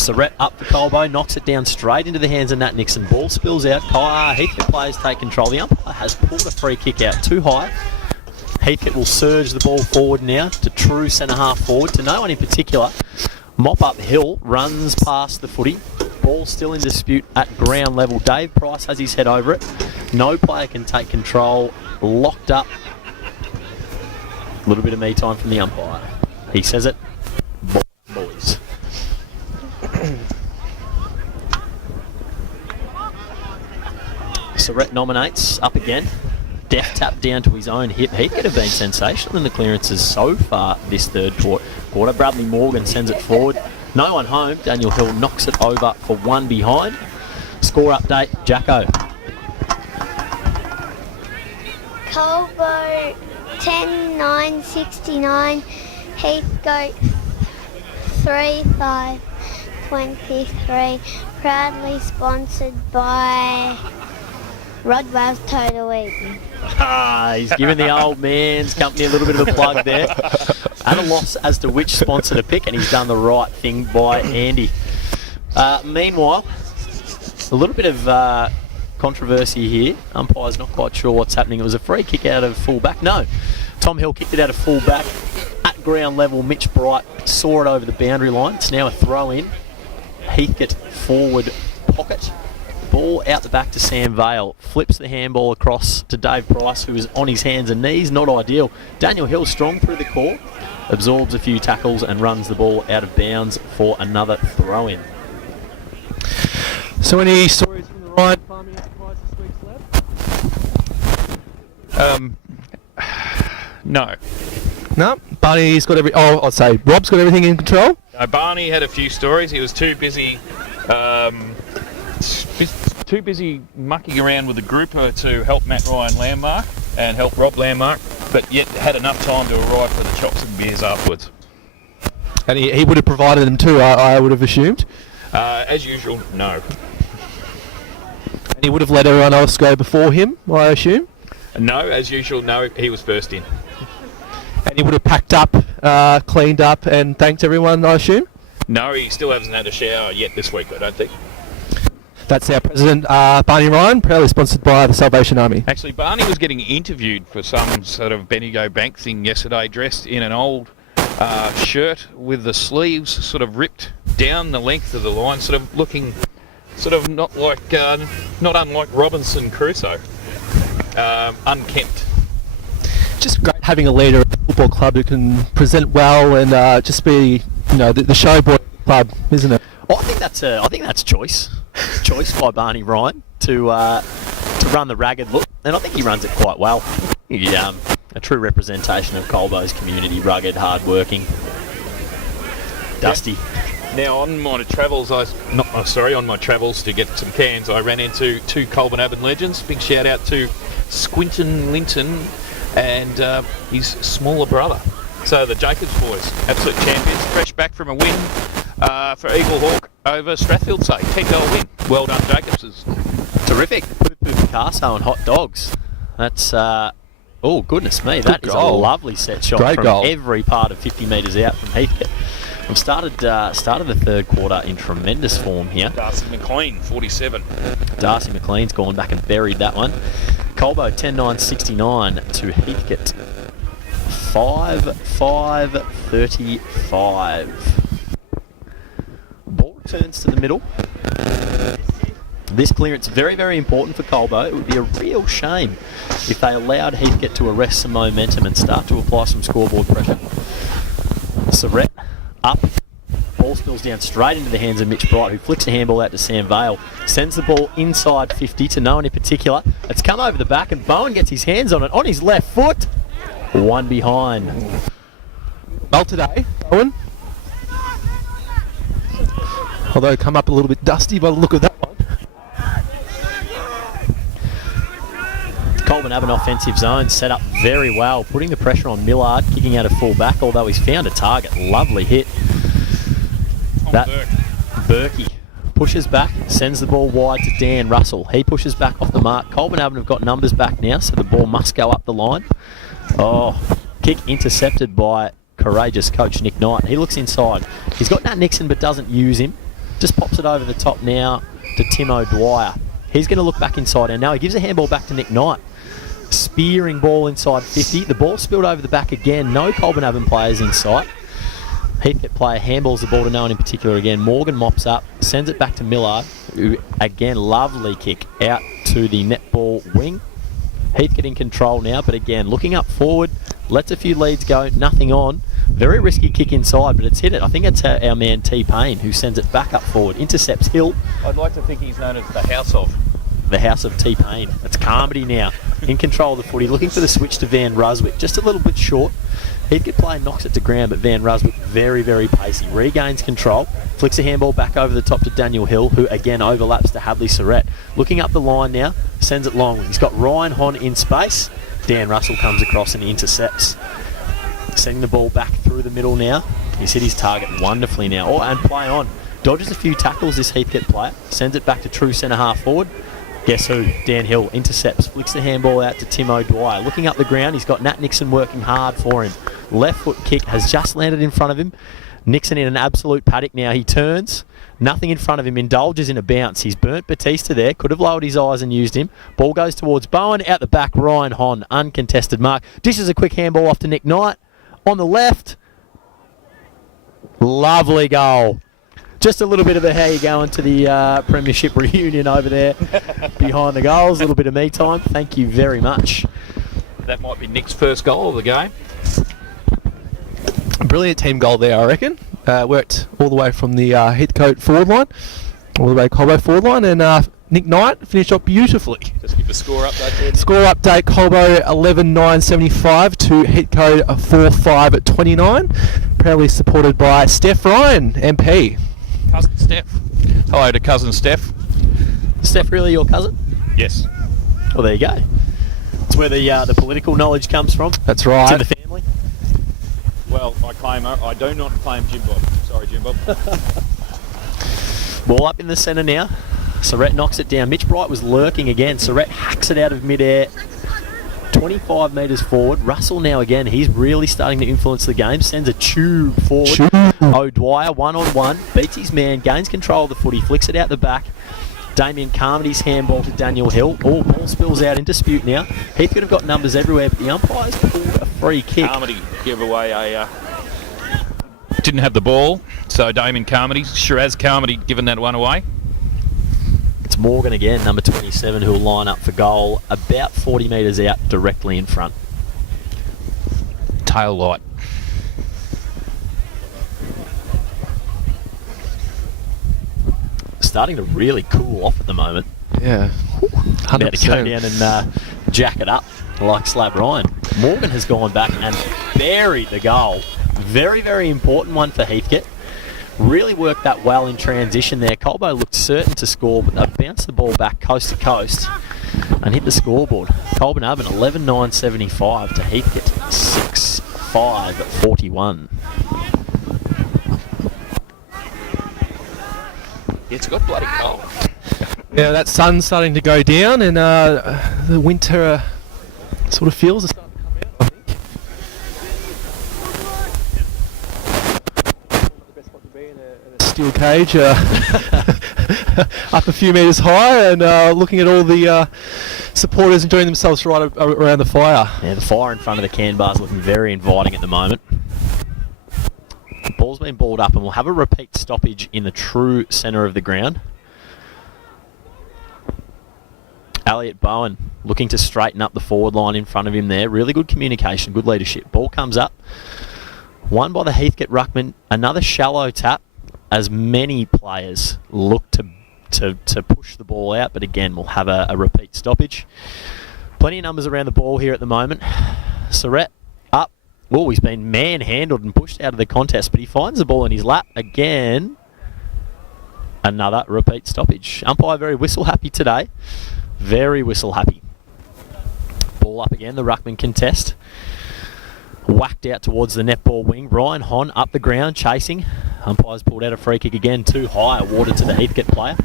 Surrett up for Colbo, knocks it down straight into the hands of Nat Nixon. Ball spills out. Heathcote players take control. The umpire has pulled a free kick out too high. Heathcote will surge the ball forward now to true centre-half forward, to no one in particular. Mop up Hill, runs past the footy. Ball still in dispute at ground level. Dave Price has his head over it. No player can take control. Locked up. A little bit of me time from the umpire. He says it. Boys. Surrett nominates up again. Deft tap down to his own hip. He could have been sensational in the clearances so far this third quarter. Bradley Morgan sends it forward. No one home. Daniel Hill knocks it over for one behind. Score update, Jacko. Colbo 10-9-69. Heathcote 3-5-23. Proudly sponsored by Rodwell's Total Eating. He's giving the old man's company a little bit of a plug there. At a loss as to which sponsor to pick, and he's done the right thing by Andy. Meanwhile, a little bit of controversy here. Umpire's not quite sure what's happening. It was a free kick out of full-back. No, Tom Hill kicked it out of full-back. At ground level, Mitch Bright saw it over the boundary line. It's now a throw-in. Heathcote forward pocket. Ball out the back to Sam Vale. Flips the handball across to Dave Price, who is on his hands and knees. Not ideal. Daniel Hill strong through the core. Absorbs a few tackles and runs the ball out of bounds for another throw-in. So any stories from the ride farming enterprise this week's lab? No. No? Barney's got I'd say Rob's got everything in control? Barney had a few stories. He was too busy mucking around with the grouper to help Matt Ryan landmark and help Rob landmark, but yet had enough time to arrive for the chops and beers afterwards. And he would have provided them too, I would have assumed? As usual, no. And he would have let everyone else go before him, I assume? No, as usual, no. He was first in. And he would have packed up, cleaned up and thanked everyone, I assume? No, he still hasn't had a shower yet this week, I don't think. That's our president, Barney Ryan, proudly sponsored by the Salvation Army. Actually, Barney was getting interviewed for some sort of Bendigo Bank thing yesterday, dressed in an old shirt with the sleeves sort of ripped down the length of the line, sort of looking not unlike Robinson Crusoe, unkempt. Just great having a leader at the football club who can present well and just be, the show boy club, isn't it? I think that's choice by Barney Ryan to run the ragged look, and I think he runs it quite well. A true representation of Colbo's community, rugged, hard-working, dusty. Now, on my travels to get some cans, I ran into two Colburn legends. Big shout out to Squinton Linton and his smaller brother. So the Jacobs boys, absolute champions, fresh back from a win for Eagle Hawk over Strathfield, say 10-goal win. Well done, Jacobses. Terrific. Poo-poo Picasso and hot dogs. That's oh goodness me, that is a lovely set shot. Great from goal. Every part of 50 metres out from Heathcote. We've started the third quarter in tremendous form here. Darcy McLean, 47. Darcy McLean's gone back and buried that one. Colbo 10-9-69 to Heathcote 5-5-35. Ball returns to the middle. This clearance very, very important for Colbo. It would be a real shame if they allowed Heathcote to arrest some momentum and start to apply some scoreboard pressure. Surrett up. Ball spills down straight into the hands of Mitch Bright, who flicks a handball out to Sam Vale. Sends the ball inside 50 to no one in particular. It's come over the back and Bowen gets his hands on it on his left foot. One behind. Well today, Bowen. Although come up a little bit dusty by the look of that one. Colburn have an offensive zone set up very well, putting the pressure on Millard, kicking out of full back, although he's found a target. Lovely hit. Berkey pushes back, sends the ball wide to Dan Russell. He pushes back off the mark. Colburn have got numbers back now, so the ball must go up the line. Oh, kick intercepted by courageous coach Nick Knight. He looks inside. He's got Nat Nixon but doesn't use him. Just pops it over the top now to Tim O'Dwyer. He's going to look back inside, and now he gives a handball back to Nick Knight. Spearing ball inside 50. The ball spilled over the back again. No Colburn Avenue players in sight. Heathcote player handballs the ball to no one in particular again. Morgan mops up, sends it back to Millard, who, again, lovely kick out to the netball wing. Heathcote in control now, but again, looking up forward, lets a few leads go, nothing on. Very risky kick inside, but it's hit it. I think it's our man T. Payne who sends it back up forward. Intercepts Hill. I'd like to think he's known as the House of. The house of T. Payne. It's Carmody now, in control of the footy, looking for the switch to Van Ruswick. Just a little bit short. Heathcote player knocks it to ground, but Van Ruswick very, very pacey. Regains control, flicks a handball back over the top to Daniel Hill, who again overlaps to Hadley Surratt. Looking up the line now, sends it long. He's got Ryan Hon in space. Dan Russell comes across and intercepts. Sending the ball back through the middle now. He's hit his target wonderfully now. Oh, and play on. Dodges a few tackles, this Heathcote player. Sends it back to true centre half forward. Guess who? Dan Hill intercepts, flicks the handball out to Tim O'Dwyer. Looking up the ground, he's got Nat Nixon working hard for him. Left foot kick has just landed in front of him. Nixon in an absolute paddock now. He turns, nothing in front of him, indulges in a bounce. He's burnt Batista there, could have lowered his eyes and used him. Ball goes towards Bowen, out the back, Ryan Hon, uncontested mark. Dishes a quick handball off to Nick Knight. On the left, lovely goal. Just a little bit of a how you going to the Premiership reunion over there behind the goals. A little bit of me time. Thank you very much. That might be Nick's first goal of the game. Brilliant team goal there, I reckon. Worked all the way from the Heathcote forward line, all the way to Colbo forward line, and Nick Knight finished up beautifully. Just give the score update there. Score update: Colbo 11-9-75 to Heathcote 4-5 at 29. Proudly supported by Steph Ryan, MP. Cousin Steph. Hello to cousin Steph. Steph, really your cousin? Yes. Well, there you go. It's where the political knowledge comes from. That's It's right. in the family. Well, I do not claim Jim Bob. Sorry, Jim Bob. Ball up in the centre now. Surratt knocks it down. Mitch Bright was lurking again. Surratt hacks it out of midair. 25 metres forward. Russell now again. He's really starting to influence the game. Sends a tube forward. O'Dwyer, one-on-one. Beats his man. Gains control of the footy. Flicks it out the back. Damien Carmody's handball to Daniel Hill. Oh, ball spills out in dispute now. Heathcote have got numbers everywhere, but the umpires pulled a free kick. Carmody gave away a... Didn't have the ball, so Damien Carmody, Shiraz Carmody, given that one away. It's Morgan again, number 27, who'll line up for goal about 40 metres out, directly in front. Tail light. Starting to really cool off at the moment. Yeah. About to go 100%. down and jack it up like Slab Ryan. Morgan has gone back and buried the goal. Very, very important one for Heathcote. Really worked that well in transition there. Colbo looked certain to score, but they bounced the ball back coast to coast and hit the scoreboard. Colburn Avenue 11-9-75 to Heathcote 6-5-41. It's got bloody cold. Yeah, that sun's starting to go down, and the winter sort of feels are starting to come out, I think. The best spot to be in a steel cage, up a few metres high, and looking at all the supporters enjoying themselves right around the fire. Yeah, the fire in front of the can bar's looking very inviting at the moment. The ball's been balled up, and we'll have a repeat stoppage in the true centre of the ground. Elliot Bowen looking to straighten up the forward line in front of him there. Really good communication, good leadership. Ball comes up. Won by the Heathcote ruckman. Another shallow tap as many players look to push the ball out. But again, we'll have a repeat stoppage. Plenty of numbers around the ball here at the moment. Surratt up. Oh, he's been manhandled and pushed out of the contest, but he finds the ball in his lap again. Another repeat stoppage. Umpire very whistle happy today. Very whistle happy. Ball up again, the ruckman contest. Whacked out towards the netball wing. Ryan Hon up the ground, chasing. Umpires pulled out a free kick again, too high, awarded to the Heathcote player.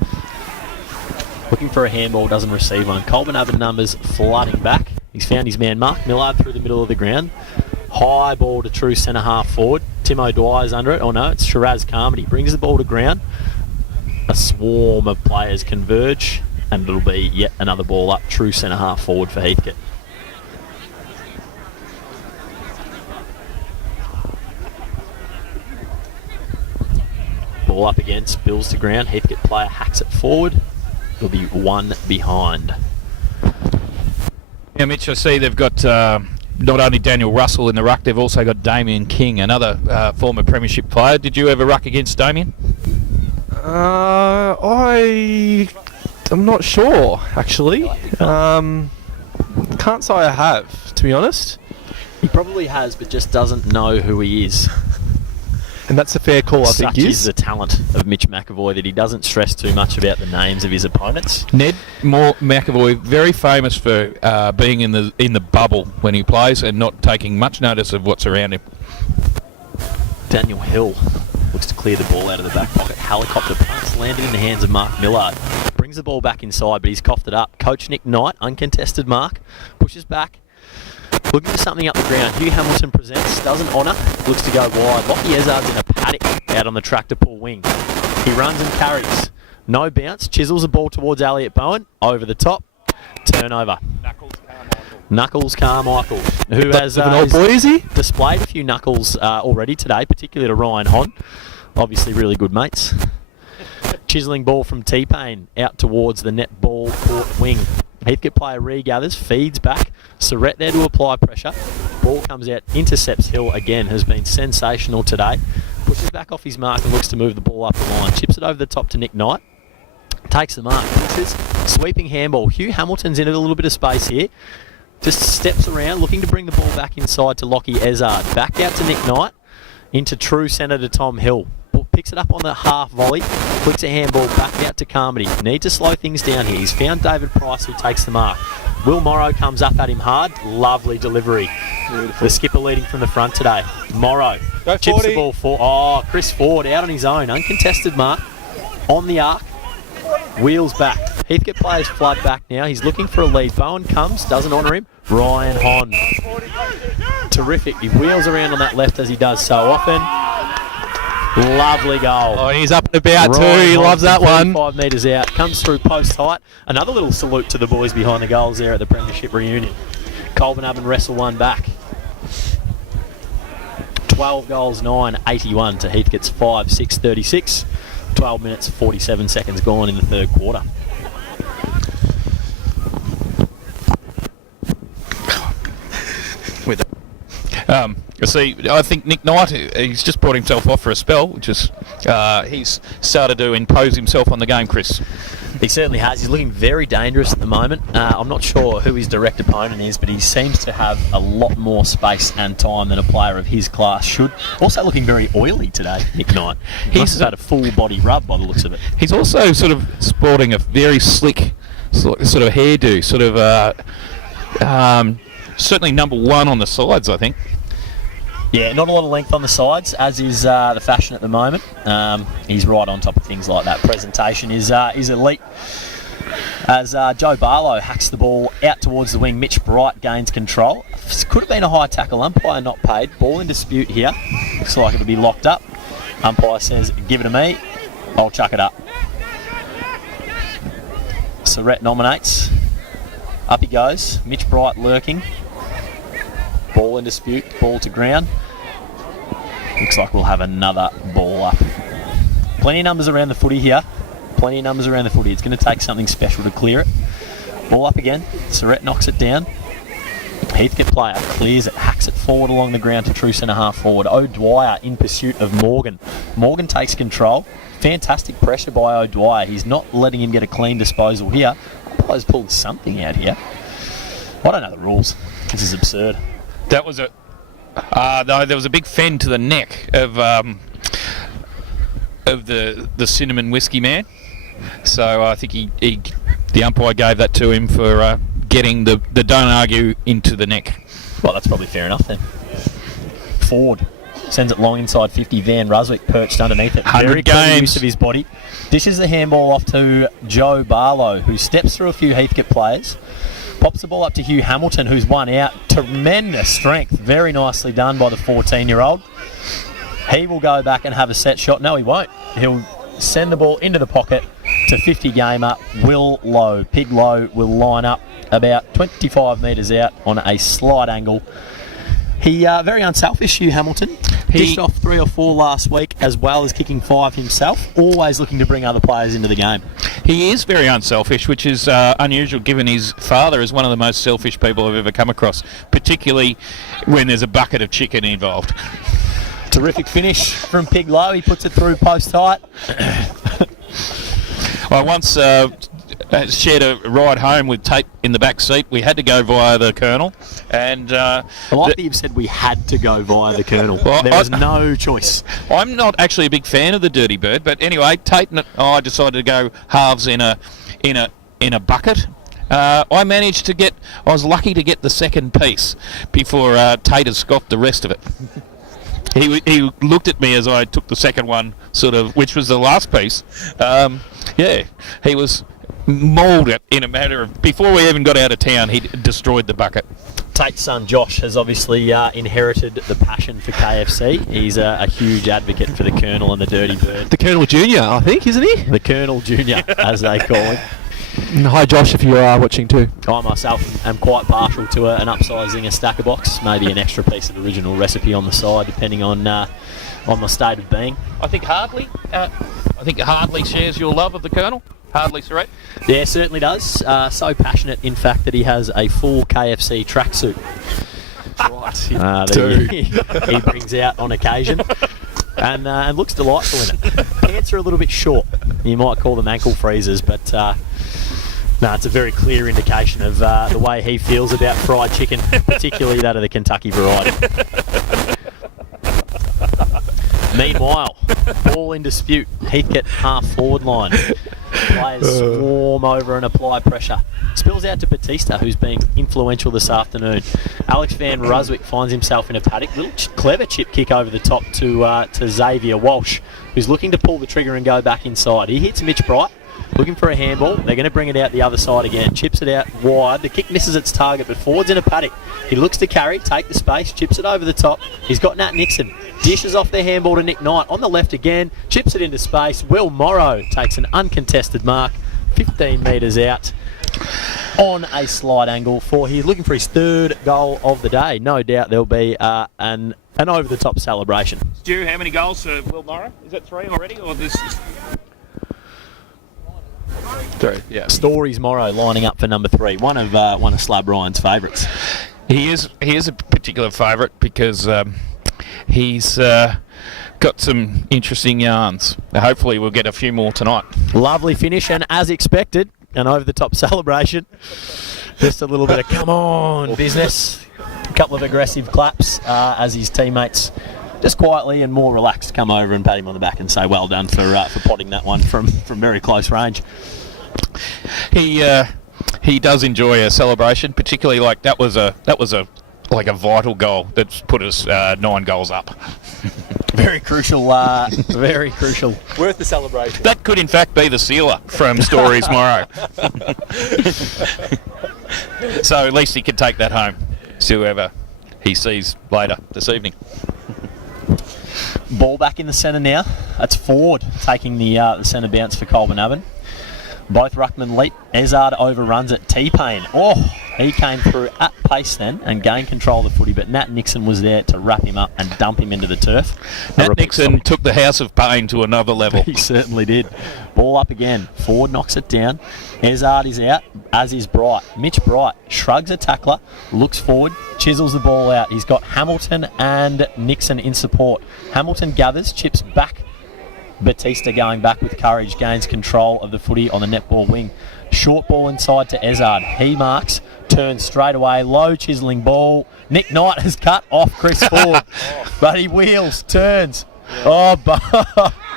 Looking for a handball, doesn't receive one. Colburn Avenue numbers flooding back. He's found his man Mark Millard through the middle of the ground. High ball to true centre half forward. Tim O'Dwyer's under it. Oh no, it's Shiraz Carmody. Brings the ball to ground. a swarm of players converge, and it'll be yet another ball up, true centre half forward for Heathcote. Ball up again, spills to ground. Heathcote player hacks it forward. It'll be one behind. Yeah, Mitch, I see they've got not only Daniel Russell in the ruck, they've also got Damien King, another former premiership player. Did you ever ruck against Damien? I'm not sure, actually. Can't say I have, to be honest. He probably has, but just doesn't know who he is. And that's a fair call, I think. Such is the talent of Mitch McAvoy that he doesn't stress too much about the names of his opponents. Ned McAvoy, very famous for being in the bubble when he plays and not taking much notice of what's around him. Daniel Hill looks to clear the ball out of the back pocket. Helicopter pass landed in the hands of Mark Millard. Brings the ball back inside, but he's coughed it up. Coach Nick Knight, uncontested mark, pushes back. Looking for something up the ground. Hugh Hamilton presents, doesn't honour, looks to go wide. Lockie Ezard's in a paddock out on the tractor pull wing. He runs and carries. No bounce, chisels the ball towards Elliot Bowen. Over the top, turnover. Knuckles Carmichael, who has an old boy, is he? displayed a few knuckles already today, particularly to Ryan Hon. Obviously really good mates. Chiselling ball from T-Pain out towards the net ball court wing. Heathcote player regathers, feeds back. Surrett there to apply pressure. Ball comes out, intercepts Hill again, has been sensational today. Pushes back off his mark and looks to move the ball up the line. Chips it over the top to Nick Knight. Takes the mark. Pushes. Sweeping handball. Hugh Hamilton's in a little bit of space here. Just steps around, looking to bring the ball back inside to Lockie Ezard. Back out to Nick Knight. Into true centre to Tom Hill. Picks it up on the half volley, flicks a handball back out to Carmody. Need to slow things down here. He's found David Price, who takes the mark. Will Morrow comes up at him hard. Lovely delivery. Beautiful. The skipper leading from the front today. Morrow chips the ball for Chris Ford out on his own. Uncontested mark on the arc. Wheels back. Heathcote players flood back now. He's looking for a lead. Bowen comes, doesn't honour him. Ryan Hon. Terrific. He wheels around on that left as he does so often. Lovely goal. Oh, he's up and about too. He loves that one. 5 metres out. Comes through post height. Another little salute to the boys behind the goals there at the Premiership reunion. Colbo and wrestle one back. 12 goals, 9, 81 to Heathcote's 5, 6, 36. 12 minutes, 47 seconds gone in the third quarter. I think Nick Knight, he's just brought himself off for a spell, which is he's started to impose himself on the game, Chris. He certainly has. He's looking very dangerous at the moment. I'm not sure who his direct opponent is, but he seems to have a lot more space and time than a player of his class should. Also looking very oily today, Nick Knight. He's had a full body rub by the looks of it. He's also sort of sporting a very slick sort of hairdo, sort of certainly number one on the sides, I think. Yeah, not a lot of length on the sides, as is the fashion at the moment. He's right on top of things like that. Presentation is elite. As Joe Barlow hacks the ball out towards the wing, Mitch Bright gains control. Could have been a high tackle. Umpire not paid. Ball in dispute here. Looks like it'll be locked up. Umpire says, give it to me. I'll chuck it up. Surrett nominates. Up he goes. Mitch Bright lurking. Ball in dispute. Ball to ground. Looks like we'll have another ball up. Plenty of numbers around the footy here. Plenty of numbers around the footy. It's going to take something special to clear it. Ball up again. Surrett knocks it down. Heathcote player clears it, hacks it forward along the ground to true centre half forward. O'Dwyer in pursuit of Morgan. Morgan takes control. Fantastic pressure by O'Dwyer. He's not letting him get a clean disposal here. Umpire's pulled something out here. I don't know the rules. This is absurd. That was a... no, there was a big fend to the neck of the cinnamon whiskey man. So I think the umpire gave that to him for getting the don't argue into the neck. Well, that's probably fair enough then. Ford sends it long inside 50. Van Ruswick perched underneath it. 100 Very games. clever use of his body. Dishes the handball off to Joe Barlow, who steps through a few Heathcote players. Pops the ball up to Hugh Hamilton, who's one out. Tremendous strength. Very nicely done by the 14-year-old. He will go back and have a set shot. No, he won't. He'll send the ball into the pocket to 50 gamer Will Lowe. Pig Lowe will line up about 25 metres out on a slide angle. He very unselfish, Hugh Hamilton. Dished off 3 or 4 last week, as well as kicking 5 himself. Always looking to bring other players into the game. He is very unselfish, which is unusual given his father is one of the most selfish people I've ever come across, particularly when there's a bucket of chicken involved. Terrific finish from Pig Lowe. He puts it through post height. I once shared a ride home with Tate in the back seat. We had to go via the Colonel, and I like that you've said we had to go via the Colonel. There was no choice. I'm not actually a big fan of the Dirty Bird, but anyway, Tate and I decided to go halves in a bucket. I was lucky to get the second piece before Tate had scoffed the rest of it. He looked at me as I took the second one, which was the last piece. He was mauled it in a matter of... Before we even got out of town, he destroyed the bucket. Tate's son Josh has obviously inherited the passion for KFC. He's a huge advocate for the Colonel and the Dirty Bird. The Colonel Junior, I think, isn't he? The Colonel Junior, as they call him. Hi, Josh, if you are watching too. I myself am quite partial to an upsizing a stacker box, maybe an extra piece of original recipe on the side, depending on my state of being. I think Hardley shares your love of the Colonel. Hardley, Surrey. Yeah, certainly does. So passionate, in fact, that he has a full KFC tracksuit. Right. That he brings out on occasion. And looks delightful in it. Pants are a little bit short. You might call them ankle freezers, but it's a very clear indication of the way he feels about fried chicken, particularly that of the Kentucky variety. Meanwhile, ball in dispute. Heathcote half forward line. Players swarm over and apply pressure. Spills out to Batista, who's been influential this afternoon. Alex Van Ruswick finds himself in a paddock. Little clever chip kick over the top to Xavier Walsh, who's looking to pull the trigger and go back inside. He hits Mitch Bright, looking for a handball. They're going to bring it out the other side again. Chips it out wide. The kick misses its target, but forward's in a paddock. He looks to carry, take the space, chips it over the top. He's got Nat Nixon. Dishes off the handball to Nick Knight. On the left again, chips it into space. Will Morrow takes an uncontested mark, 15 metres out on a slide angle he's looking for his third goal of the day. No doubt there'll be an over-the-top celebration. Stu, how many goals for Will Morrow? Is that 3 already, or this? 3, yeah. Stories Morrow lining up for number 3. One of Slab Ryan's favourites. He is a particular favourite because he's got some interesting yarns. Hopefully we'll get a few more tonight. Lovely finish, and as expected, an over-the-top celebration. Just a little bit of come on business. A couple of aggressive claps as his teammates just quietly and more relaxed come over and pat him on the back and say well done for potting that one from very close range. He does enjoy a celebration, particularly like that was a vital goal that's put us 9 goals up. Very crucial, very crucial. Worth the celebration. That could in fact be the sealer from Stories Morrow. So at least he can take that home to whoever he sees later this evening. Ball back in the centre now. That's Ford taking the centre bounce for Colbo Abbon. Both ruckmen leap. Ezard overruns it. T-Pain. Oh, he came through at pace then and gained control of the footy, but Nat Nixon was there to wrap him up and dump him into the turf. Nat Nixon took the House of Pain to another level. He certainly did. Ball up again. Ford knocks it down. Ezard is out, as is Bright. Mitch Bright shrugs a tackler, looks forward, chisels the ball out. He's got Hamilton and Nixon in support. Hamilton gathers, chips back. Batista going back with courage, gains control of the footy on the netball wing. Short ball inside to Ezard. He marks, turns straight away, low chiselling ball. Nick Knight has cut off Chris Ford, but he wheels, turns. Oh,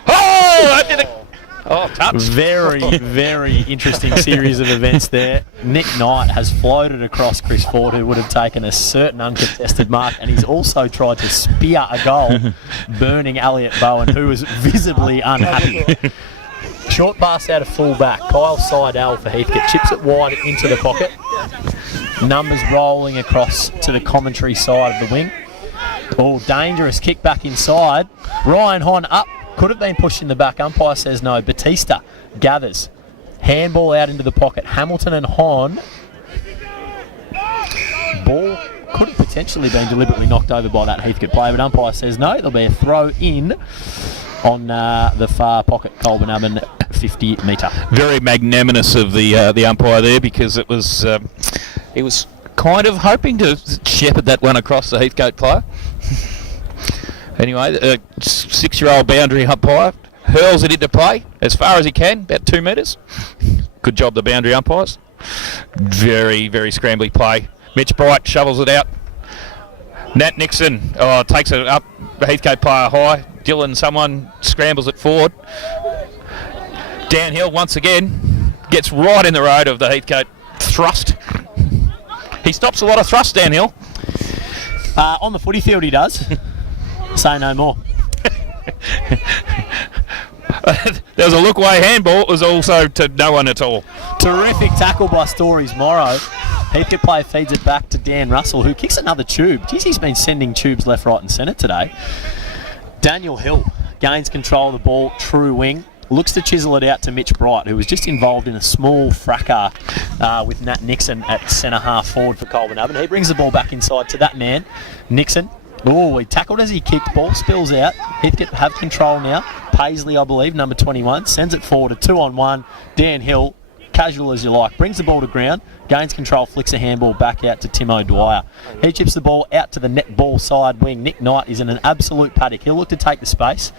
I did it. Oh, touch. Very, very interesting series of events there. Nick Knight has floated across Chris Ford, who would have taken a certain uncontested mark, and he's also tried to spear a goal, burning Elliot Bowen, who was visibly unhappy. Short pass out of full back. Kyle Seidel for Heathcote. Chips it wide into the pocket. Numbers rolling across to the commentary side of the wing. Oh, dangerous kick back inside. Ryan Hon up. Could have been pushed in the back. Umpire says no. Batista gathers. Handball out into the pocket. Hamilton and Hon. Ball could have potentially been deliberately knocked over by that Heathcote player, but umpire says no. There'll be a throw in on the far pocket Colburn Oven 50 metre. Very magnanimous of the umpire there, because it was he was kind of hoping to shepherd that one across the Heathcote player. Anyway, the 6-year-old boundary umpire hurls it into play as far as he can, about 2 metres. Good job, the boundary umpires. Very, very scrambly play. Mitch Bright shovels it out. Nat Nixon takes it up, the Heathcote player high. Dylan, someone scrambles it forward. Downhill once again, gets right in the road of the Heathcote thrust. He stops a lot of thrust downhill. On the footy field he does. Say no more. There was a look-away handball. It was also to no one at all. Terrific tackle by Stories Morrow. Heathcote player feeds it back to Dan Russell, who kicks another tube. Jeez, he's been sending tubes left, right and centre today. Daniel Hill gains control of the ball, true wing. Looks to chisel it out to Mitch Bright, who was just involved in a small fracas with Nat Nixon at centre half forward for Colburn Oven. He brings the ball back inside to that man, Nixon. Oh, he tackled as he kicked. Ball spills out. Heathcote have control now. Paisley, I believe, number 21, sends it forward, a 2-on-1. Dan Hill, casual as you like, brings the ball to ground, gains control, flicks a handball back out to Tim O'Dwyer. He chips the ball out to the net ball side wing. Nick Knight is in an absolute paddock. He'll look to take the space.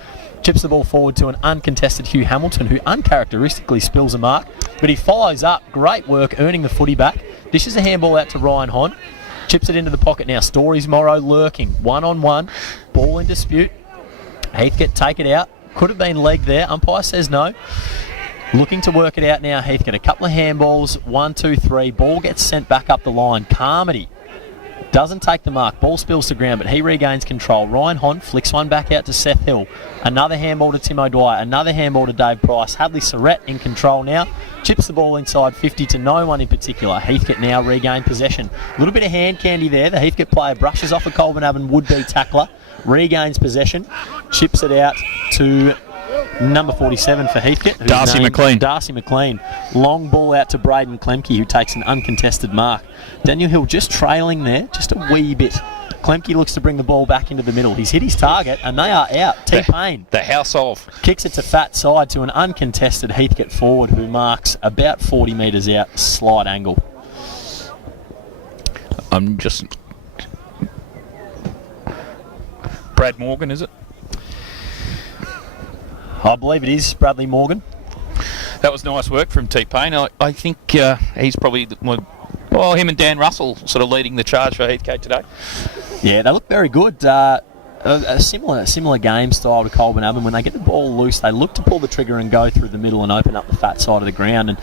Chips the ball forward to an uncontested Hugh Hamilton, who uncharacteristically spills a mark, but he follows up. Great work, earning the footy back. Dishes a handball out to Ryan Hon. Chips it into the pocket now. Stories Morrow lurking. 1-on-1. Ball in dispute. Heathcote take it out. Could have been leg there. Umpire says no. Looking to work it out now, Heathcote. A couple of handballs. 1, 2, 3. Ball gets sent back up the line. Carmody doesn't take the mark. Ball spills to ground, but he regains control. Ryan Hon flicks one back out to Seth Hill. Another handball to Tim O'Dwyer. Another handball to Dave Price. Hadley Surrett in control now. Chips the ball inside 50 to no one in particular. Heathcote now regain possession. A little bit of hand candy there. The Heathcote player brushes off a Colburn Oven would-be tackler. Regains possession. Chips it out to number 47 for Heathcote. Darcy McLean. Long ball out to Braden Klemke, who takes an uncontested mark. Daniel Hill just trailing there, just a wee bit. Klemke looks to bring the ball back into the middle. He's hit his target, and they are out. T-Payne. The house of. Kicks it to fat side to an uncontested Heathcote forward, who marks about 40 metres out, slight angle. I'm just... Brad Morgan, is it? I believe it is Bradley Morgan. That was nice work from T-Payne. I think he's probably... Well, him and Dan Russell sort of leading the charge for Heathcote today. Yeah, they look very good. A similar game style to Colburn Oven. When they get the ball loose, they look to pull the trigger and go through the middle and open up the fat side of the ground. And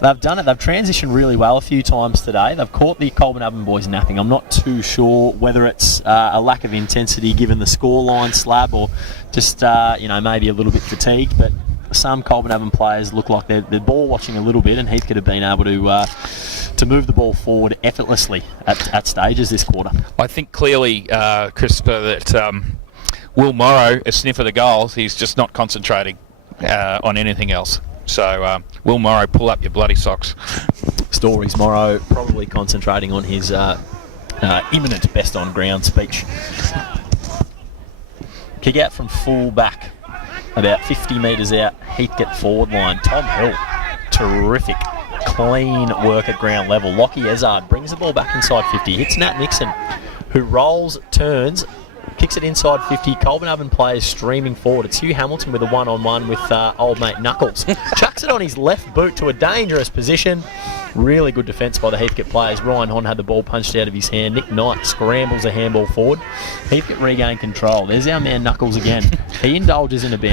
they've done it. They've transitioned really well a few times today. They've caught the Colburn Oven boys napping. I'm not too sure whether it's a lack of intensity given the scoreline slab or just maybe a little bit fatigued. But some Colburn Oven players look like they're ball watching a little bit, and Heathcote have been able to move the ball forward effortlessly at stages this quarter. I think clearly, Christopher, that Will Morrow, a sniff of the goals, he's just not concentrating on anything else. So, Will Morrow, pull up your bloody socks. Stories Morrow probably concentrating on his imminent best on ground speech. Kick out from full back, about 50 metres out, Heathcote forward line. Tom Hill, terrific. Clean work at ground level. Lockie Ezard brings the ball back inside 50. Hits Nat Nixon, who rolls, turns, kicks it inside 50. Colburn Oven players streaming forward. It's Hugh Hamilton with a 1-on-1 with old mate Knuckles. Chucks it on his left boot to a dangerous position. Really good defence by the Heathcote players. Ryan Hon had the ball punched out of his hand. Nick Knight scrambles a handball forward. Heathcote regain control. There's our man Knuckles again. He indulges in a bounce.